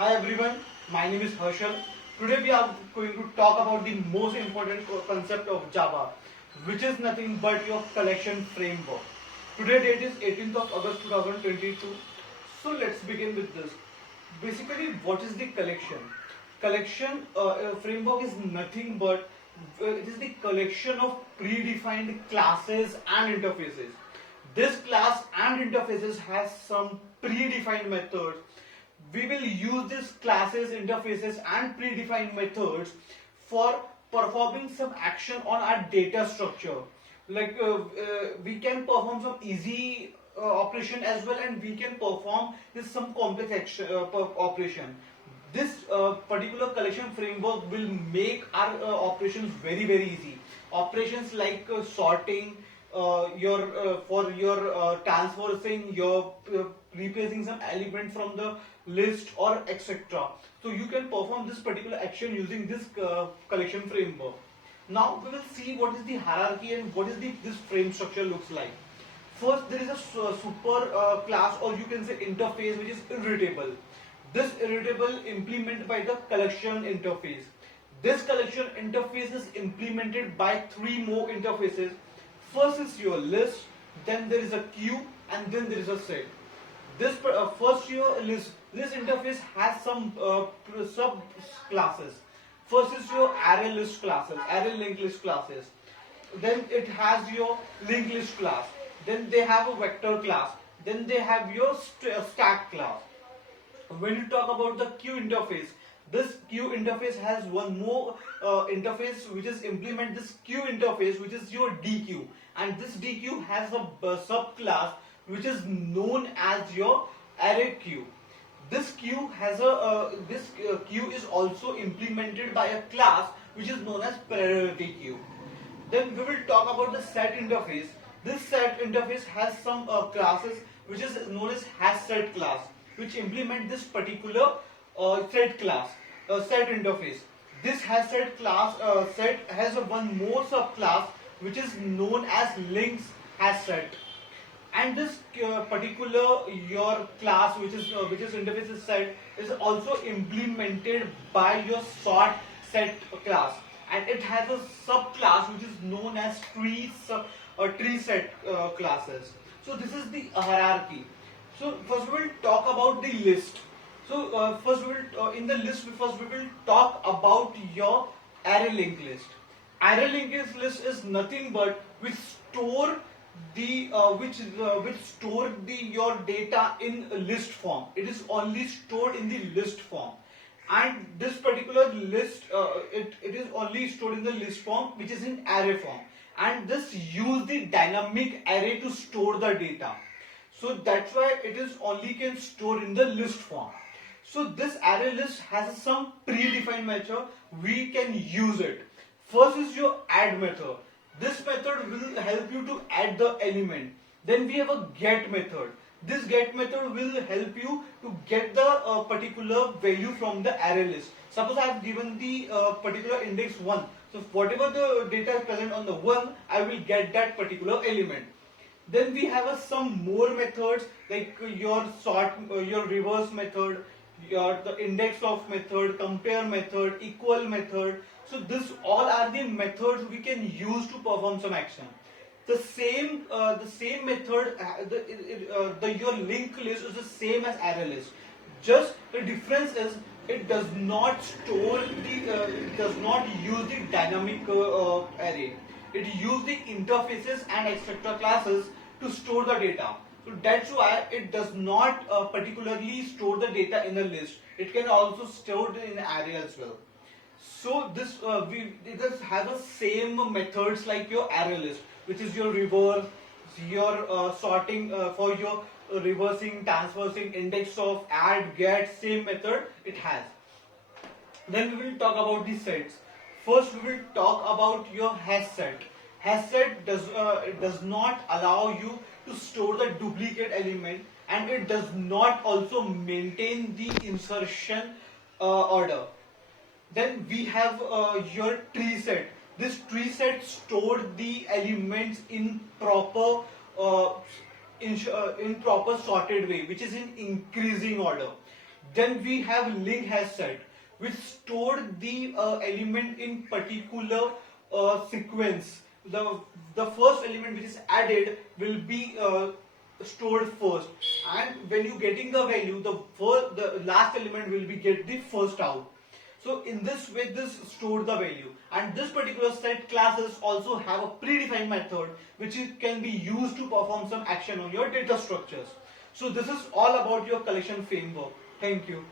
Hi everyone, my name is Harshal. Today we are going to talk about the most important concept of Java, which is nothing but your collection framework. Today date is 18th of August 2022. So let's begin with this. Basically, what is the collection? Collection framework is nothing but it is the collection of predefined classes and interfaces. This class and interfaces has some predefined methods. We will use these classes, interfaces and predefined methods for performing some action on our data structure. We can perform some easy operation as well, and we can perform this some complex action, operation. This particular collection framework will make our operations very easy. Operations like sorting, your for your transversing, your replacing some element from the list or etc. So you can perform this particular action using this collection framework. Now we will see what is the hierarchy and what is this frame structure looks like. First, there is a super class, or you can say interface, which is irritable. This irritable implemented by the collection interface. This collection interface is implemented by three more interfaces. First is your list, then there is a queue, and then there is a set. This first your list interface has some sub classes. First is your array list classes, array linked list classes. Then it has your linked list class. Then they have a vector class. Then they have your stack class. When you talk about the queue interface, this queue interface has one more interface which is implement this queue interface, which is your DQ, and this DQ has a subclass which is known as your array queue. This queue has a queue is also implemented by a class which is known as priority queue. Then we will talk about the set interface. This set interface has some classes which is known as hash set class, which implement this particular set class, set interface. This hash set class set has one more subclass which is known as links hash set. And this particular your class which is interface is set is also implemented by your sort set class, and it has a subclass which is known as tree set classes. So this is the hierarchy. So first we will talk about the list. So first we will in the list first we will talk about your array link list. Array linked list is nothing but which store the which store the your data in a list form. It is only stored in the list form, and this particular list it is only stored in the list form which is in array form, and this use the dynamic array to store the data. So that's why it is only can store in the list form. So this array list has some predefined method. We can use it. First is your add method. This method will help you to add the element. Then we have a get method. This get method will help you to get the particular value from the array list. Suppose I have given the particular index 1. So whatever the data is present on the 1, I will get that particular element. Then we have some more methods like your sort, your reverse method, your the index of method, compare method, equal method. So this all are the methods we can use to perform some action. The same method, your linked list is the same as array list. Just the difference is it does not store the it does not use the dynamic array. It uses the interfaces and etc classes to store the data. So that's why it does not particularly store the data in a list. It can also store it in array as well. So this it does have the same methods like your array list, which is your reverse, your sorting for your reversing, transversing, index of, add, get, same method it has. Then we will talk about the sets. First, we will talk about your hash set. Hash set does not allow you to store the duplicate element, and it does not also maintain the insertion order. Then we have your tree set. This tree set stored the elements in proper in proper sorted way, which is in increasing order. Then we have link has set, which stored the element in particular sequence. The first element which is added will be stored first, and when you getting the value, the last element will be get the first out. So in this way, this store the value, and this particular set classes also have a predefined method which can be used to perform some action on your data structures. So this is all about your collection framework. Thank you.